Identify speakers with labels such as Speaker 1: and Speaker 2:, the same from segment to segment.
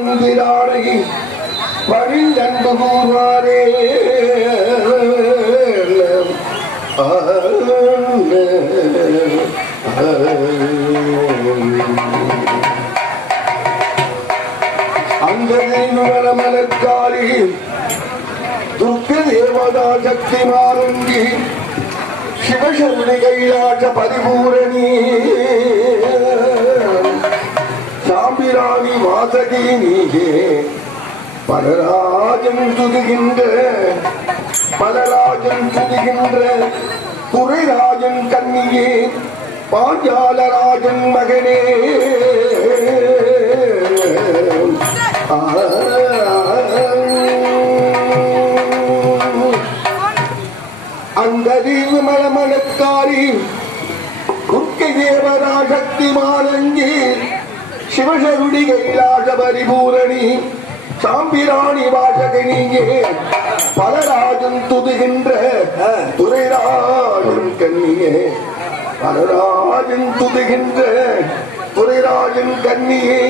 Speaker 1: தந்திராரை பழிந்தன்பு கூறுவாரே அந்த மலக்காரி துர்க்க தேவதா சக்தி மாறுங்கி சிவசக்தி வாசகி நீகே பலராஜன் துதுகின்ற பலராஜன் துதுகின்ற துறைராஜன் கண்ணியே பாஞ்சாலராஜன் மகனே. அந்தறிவு மலமலக்காரி குக்கை தேவராசக்தி மாலங்கி சிவசருடி கைலாச பரிபூரணி சாம்பிராணி வாசகை நீங்கே பலராஜன் துதுகின்ற துரைராஜன் கண்ணியே. பலராஜன் துதுகின்ற துரைராஜன் கண்ணியே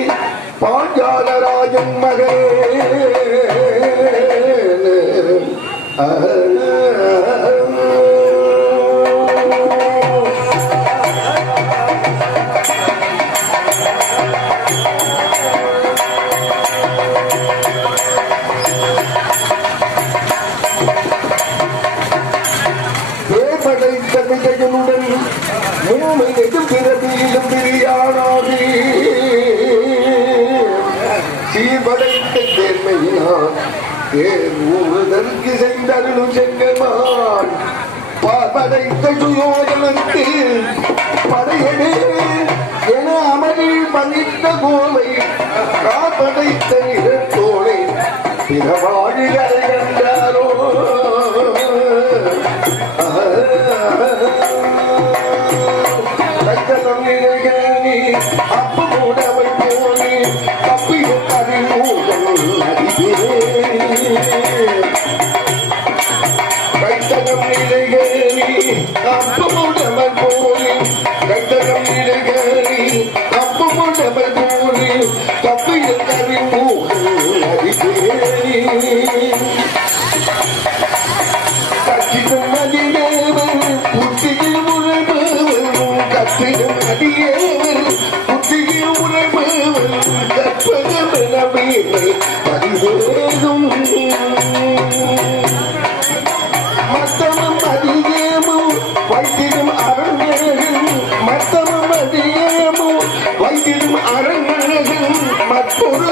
Speaker 1: பாஞ்சாலராஜன் மகே தேர்வுதற்கு செய்தருளும் செங்கமான். படைத்த சுயோஜனத்து படையடே என அமரில் பதித்த கோலை காப்படைத்த நிறத்தோலை பிறவாழிகள் கண்டாரோ. கட்டணம் நிலைகளி அப்பு மூடவை போனி தப்பியும் அறிவூதல் அறிவே கைத்தகம் நிலைகளி அப்பு மூடவன் போனி கைத்தகம் நிலைகளி அப்பு மூடவன் போனி கட்டிடும் அடியேவன் புத்தியில் உழைப்பவன் கட்டிடும் அடியேவன் புத்தியில் உழைப்பவன் கற்பகமென வீணை மத்தமும் அதிகமும் வைத்திடும் அரண்மனைகள் மற்றொரு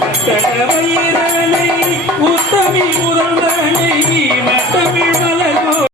Speaker 1: 对。